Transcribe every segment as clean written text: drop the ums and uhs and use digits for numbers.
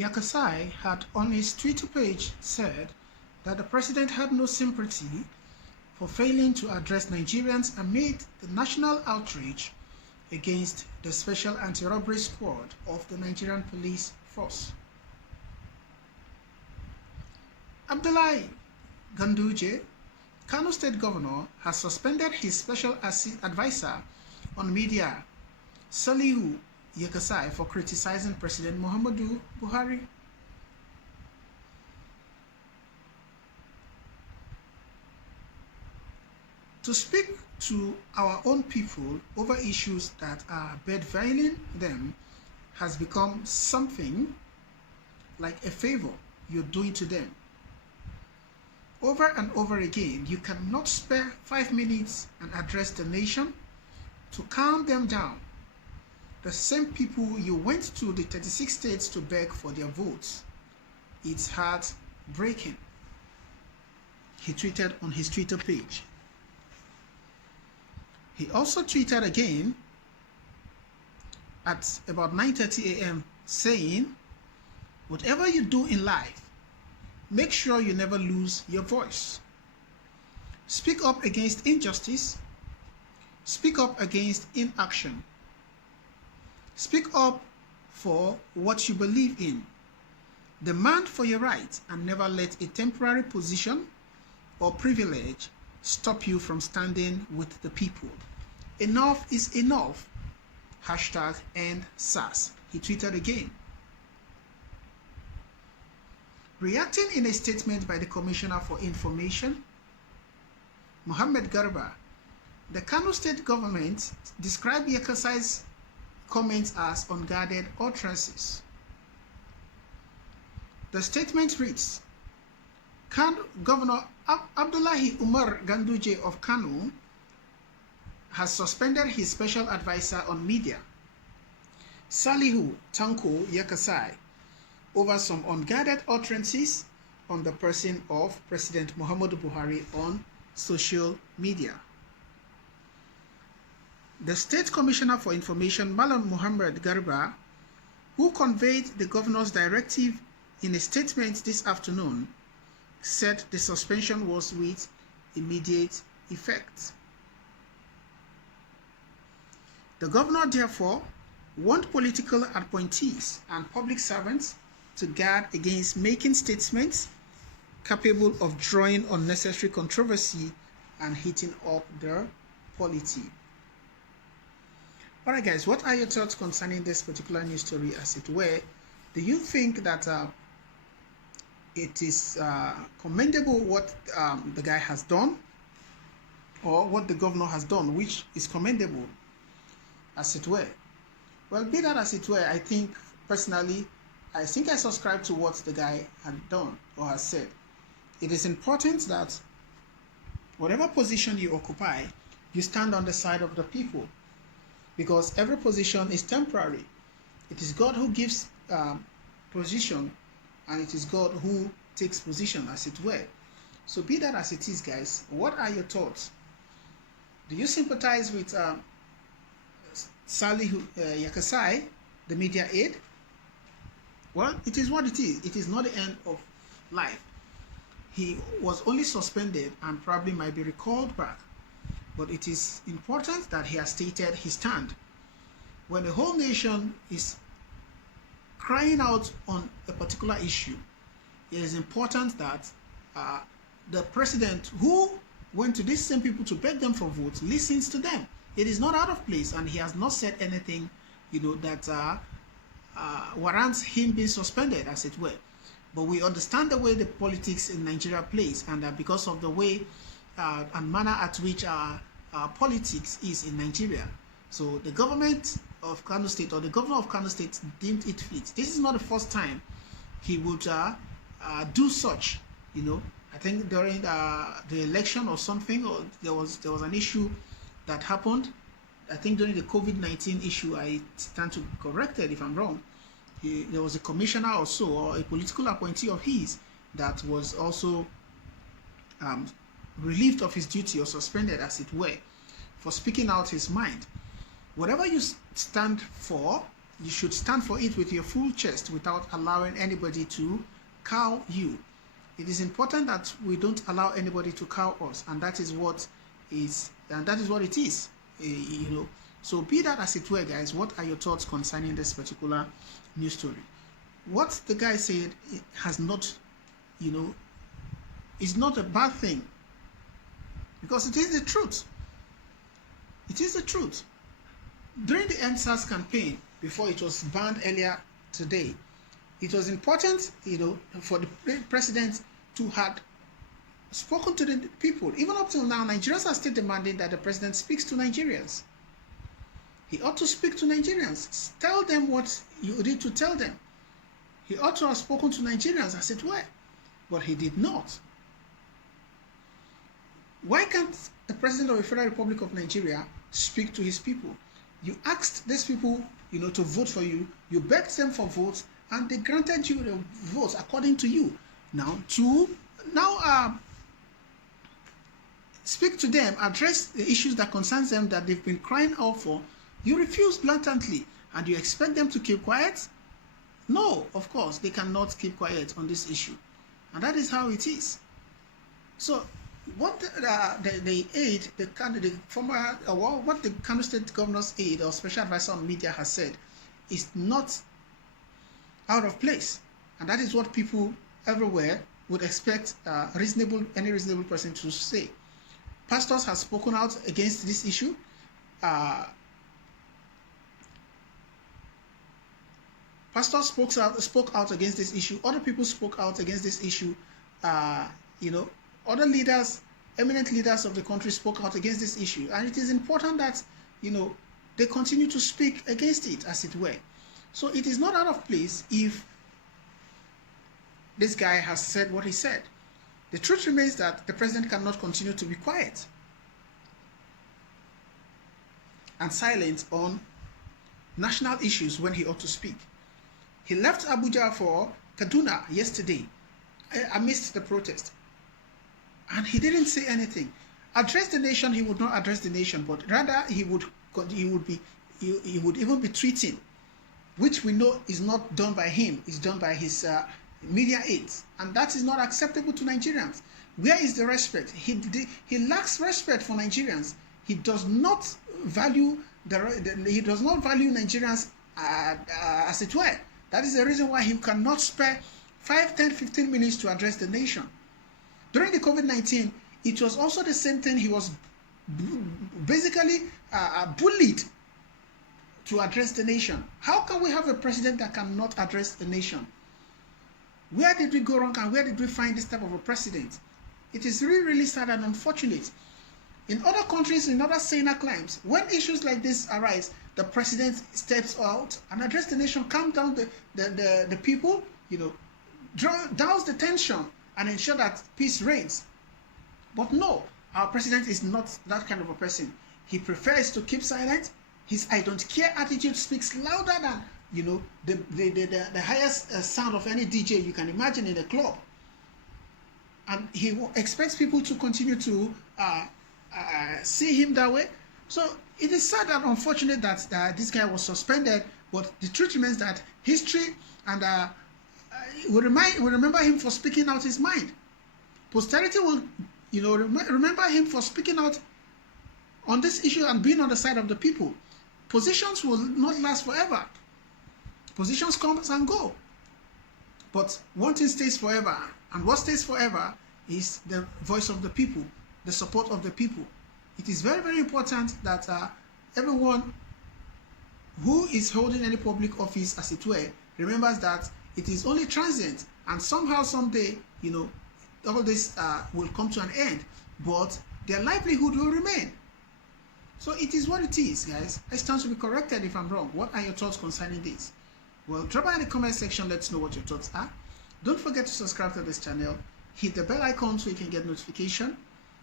Yakasai had on his Twitter page said that the president had no sympathy for failing to address Nigerians amid the national outrage against the Special Anti-Robbery Squad of the Nigerian Police Force. Abdullahi Ganduje, Kano State Governor, has suspended his special advisor on media, Salihu Yakasai, for criticizing President Muhammadu Buhari. To speak to our own people over issues that are bedevailing them has become something like a favor you're doing to them. Over and over again, you cannot spare 5 minutes and address the nation to calm them down. The same people you went to the 36 states to beg for their votes. It's heartbreaking. He tweeted on his Twitter page. He also tweeted again at about 9:30 a.m. saying, whatever you do in life, make sure you never lose your voice. Speak up against injustice. Speak up against inaction. Speak up for what you believe in. Demand for your rights and never let a temporary position or privilege stop you from standing with the people. Enough is enough. #EndSARS. He tweeted again. Reacting in a statement by the Commissioner for Information, Mohammed Garba, the Kano State government described Yakasai's comments as unguarded utterances. The statement reads, Governor Abdullahi Umar Ganduje of Kano has suspended his special advisor on media, Salihu Tanko Yakasai, over some unguarded utterances on the person of President Muhammadu Buhari on social media. The State Commissioner for Information, Malam Muhammad Garba, who conveyed the governor's directive in a statement this afternoon, said the suspension was with immediate effect. The governor therefore warned political appointees and public servants to guard against making statements capable of drawing unnecessary controversy and heating up the polity. Alright guys, what are your thoughts concerning this particular news story as it were? Do you think that it is commendable what the guy has done, or what the governor has done, which is commendable as it were? Well, be that as it were, I think personally, I subscribe to what the guy had done or has said. It is important that whatever position you occupy, you stand on the side of the people, because every position is temporary. It is God who gives position, and it is God who takes position, as it were. So be that as it is, guys, what are your thoughts? Do you sympathize with Salihu Yakasai, the media aide? Well, it is what it is. It is not the end of life. He was only suspended and probably might be recalled back. But it is important that he has stated his stand. When the whole nation is crying out on a particular issue, it is important that the president, who went to these same people to beg them for votes, listens to them. It is not out of place, and he has not said anything, that warrants him being suspended, as it were. But we understand the way the politics in Nigeria plays, and because of the way and manner at which our politics is in Nigeria. So the government of Kano State, or the governor of Kano State, deemed it fit. This is not the first time he would do such. I think during the election or something, or there was an issue that happened. I think during the COVID-19 issue, I stand to correct it if I'm wrong. There was a commissioner or so, or a political appointee of his, that was also relieved of his duty or suspended, as it were, for speaking out his mind. Whatever you stand for, you should stand for it with your full chest without allowing anybody to cow you. It is important that we don't allow anybody to cow us, and that is what it is. You know. So be that as it were, guys, what are your thoughts concerning this particular news story? What the guy said has not, you know, is not a bad thing, because it is the truth. It is the truth. During the NSAS campaign, before it was banned earlier today, it was important, you know, for the president to have spoken to the people. Even up till now, Nigerians are still demanding that the president speaks to Nigerians. He ought to speak to Nigerians. Tell them what you need to tell them. He ought to have spoken to Nigerians, as it were. But he did not. Why can't the president of the Federal Republic of Nigeria speak to his people? You asked these people, you know, to vote for you. You begged them for votes, and they granted you the votes according to you. Now, speak to them, address the issues that concerns them that they've been crying out for. You refuse blatantly, and you expect them to keep quiet? No, of course, they cannot keep quiet on this issue. And that is how it is. So, what the aide, what the Kano State Governor's aide or special advisor on media has said is not out of place. And that is what people everywhere would expect any reasonable person to say. Pastors have spoken out against this issue. Pastors spoke out against this issue. Other people spoke out against this issue. You know, other leaders, eminent leaders of the country spoke out against this issue. And it is important that, you know, they continue to speak against it, as it were. So it is not out of place if this guy has said what he said. The truth remains that the president cannot continue to be quiet and silent on national issues when he ought to speak. He left Abuja for Kaduna yesterday amidst the protest, and he didn't say anything. Address the nation, he would not address the nation, but rather he would even be tweeting, which we know is not done by him, is done by his media aides, and that is not acceptable to Nigerians. Where is the respect? He lacks respect for Nigerians. He does not value Nigerians as it were. That is the reason why he cannot spare 5, 10, 15 minutes to address the nation. During the COVID-19, it was also the same thing. He was basically bullied to address the nation. How can we have a president that cannot address the nation? Where did we go wrong, and where did we find this type of a president? It is really, really sad and unfortunate. In other countries, in other saner climes, when issues like this arise, the president steps out and addresses the nation, calm down the people, you know, douse the tension and ensure that peace reigns. But no, our president is not that kind of a person. He prefers to keep silent. His I don't care attitude speaks louder than, you know, the highest sound of any DJ you can imagine in a club. And he expects people to continue to see him that way. So it is sad and unfortunate that this guy was suspended, but the truth remains that history and will remember him for speaking out his mind. Posterity will, you know, remember him for speaking out on this issue and being on the side of the people. Positions will not last forever. Positions come and go. But one thing stays forever, and what stays forever is the voice of the people, the support of the people. It is very, very important that everyone who is holding any public office, as it were, remembers that it is only transient, and somehow, someday, you know, all this will come to an end, but their livelihood will remain. So it is what it is, guys. I stand to be corrected if I'm wrong. What are your thoughts concerning this? Well, drop by in the comment section. Let's know what your thoughts are. Don't forget to subscribe to this channel. Hit the bell icon so you can get notification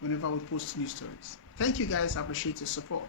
whenever we post new stories. Thank you, guys. I appreciate your support.